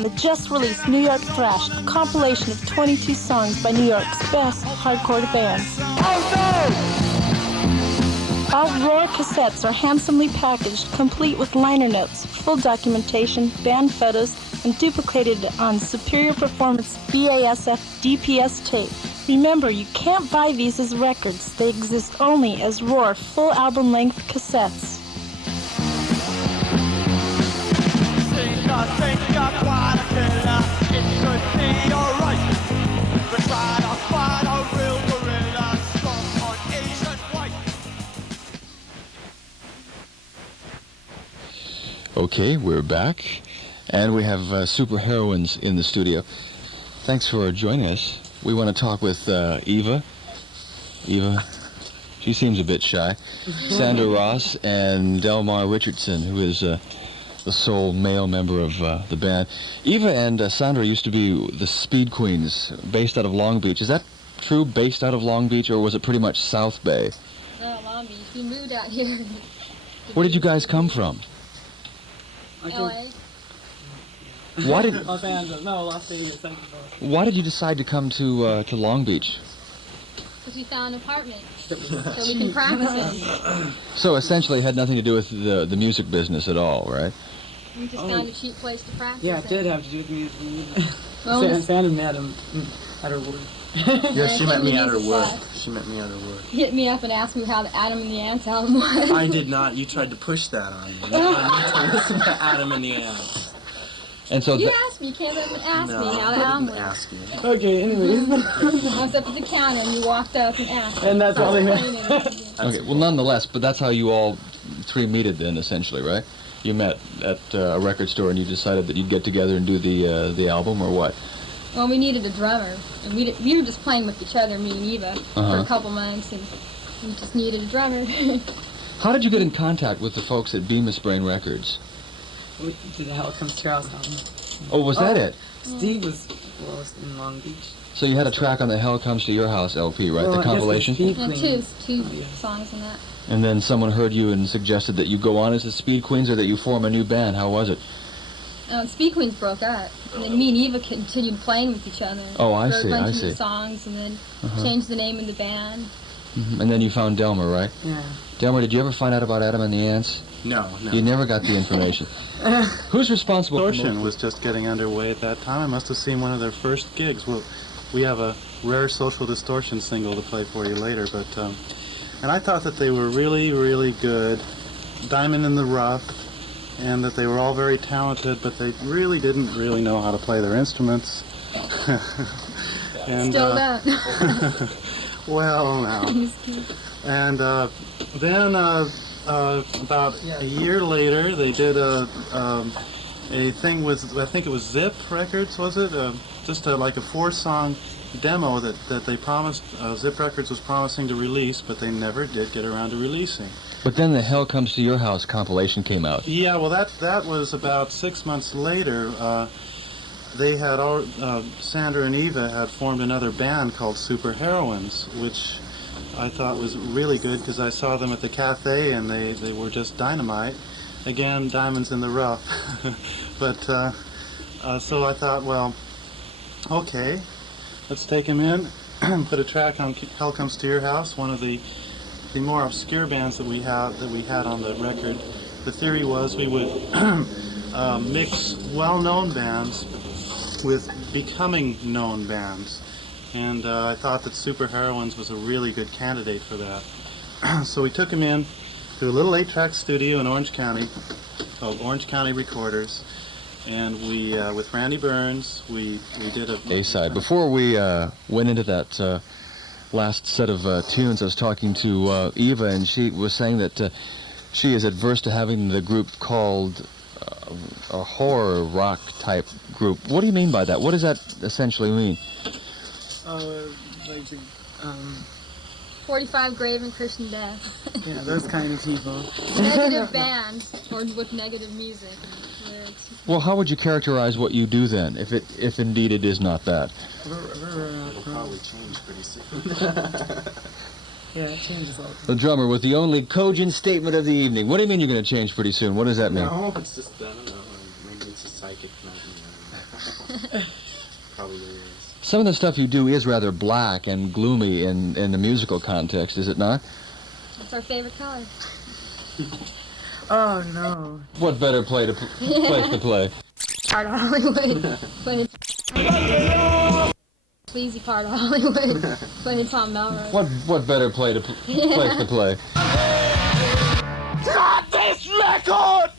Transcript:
on the just-released New York Thrash, a compilation of 22 songs by New York's best hardcore bands. All Roar cassettes are handsomely packaged, complete with liner notes, full documentation, band photos, and duplicated on superior performance BASF DPS tape. Remember, you can't buy these as records. They exist only as Roar full album-length cassettes. Okay, we're back, and we have Super Heroines in the studio. Thanks for joining us. We want to talk with Eva. Eva, she seems a bit shy. Sandra Ross and Delmar Richardson, who is the sole male member of the band. Eva and Sandra used to be the Speed Queens, based out of Long Beach. Is that true, based out of Long Beach, or was it pretty much South Bay? No, Long Beach. We moved out here. Where did you guys come from? LA. Why did Los Angeles? No, Las Vegas. Why did you decide to come to Long Beach? Because we found an apartment so we can practice it. So essentially, it had nothing to do with the music business at all, right? We just found a cheap place to practice. Yeah, it did have to do with music. Well, Sandra met him at her work. Yeah, she met me at her work. She met me at her work. He hit me up and asked me how the Adam and the Ants album was. I did not. You tried to push that on me. You wanted me to listen to Adam and the Ants. And so You asked me. You came up and asked me how the I album didn't was. ask you. Okay, anyways. I was up at the counter and you walked up and asked. And that's all they met. okay, well, nonetheless, but that's how you all three meted then, essentially, right? You met at a record store and you decided that you'd get together and do the album, or what? Well, we needed a drummer, and we were just playing with each other, me and Eva, for a couple months, and we just needed a drummer. How did you get in contact with the folks at Bemis Brain Records? To the Hell Comes to Your House album. Oh, was that it? Steve was in Long Beach. So you had a track on the Hell Comes to Your House LP, right? Well, the compilation? Yeah, two songs on that. And then someone heard you and suggested that you go on as the Speed Queens or that you form a new band. How was it? Speed Queens broke up, and then me and Eva continued playing with each other. Oh, I Wrote see, a bunch I of see. new songs, and then changed the name of the band. And then you found Delmar, right? Yeah. Delmar, did you ever find out about Adam and the Ants? No. You never got the information. Who's responsible for Distortion was just getting underway at that time. I must have seen one of their first gigs. Well, we have a rare Social Distortion single to play for you later, but and I thought that they were really, really good, diamond in the rough, and that they were all very talented, but they really didn't really know how to play their instruments. And, Still don't. well, now. And then about a year later, they did a thing with, I think it was Zip Records, was it? Just like a 4-song demo that they promised, Zip Records was promising to release, but they never did get around to releasing. But then the Hell Comes to Your House compilation came out. Yeah, well, that was about 6 months later. They had all, Sandra and Eva had formed another band called Super Heroines, which I thought was really good because I saw them at the cafe and they were just dynamite. Again, diamonds in the rough. But so I thought, well, okay, let's take them in and put a track on Hell Comes to Your House, one of the more obscure bands that we had on the record. The theory was we would mix well-known bands with becoming known bands, and I thought that Super Heroines was a really good candidate for that. So we took them in to a little 8-track studio in Orange County called Orange County Recorders, and we with Randy Burns we did a A-side. Before we went into that last set of tunes, I was talking to Eva, and she was saying that she is adverse to having the group called a horror rock type group. What do you mean by that? What does that essentially mean? Like the, 45 Grave and Christian Death. yeah, those kind of people. Negative bands, or with negative music. Well, how would you characterize what you do then, if indeed it is not that? It'll probably change pretty soon. Yeah, it changes all the time. The drummer with the only cogent statement of the evening. What do you mean you're going to change pretty soon? What does that mean? No, it's just, I don't know, maybe it's a psychic phenomenon. Probably is. Some of the stuff you do is rather black and gloomy in the musical context, is it not? It's our favorite color. Oh no. What better place to play? Part of Hollywood. When it's sleazy part of Hollywood. When it's on Melrose. What better place to play? Got this record!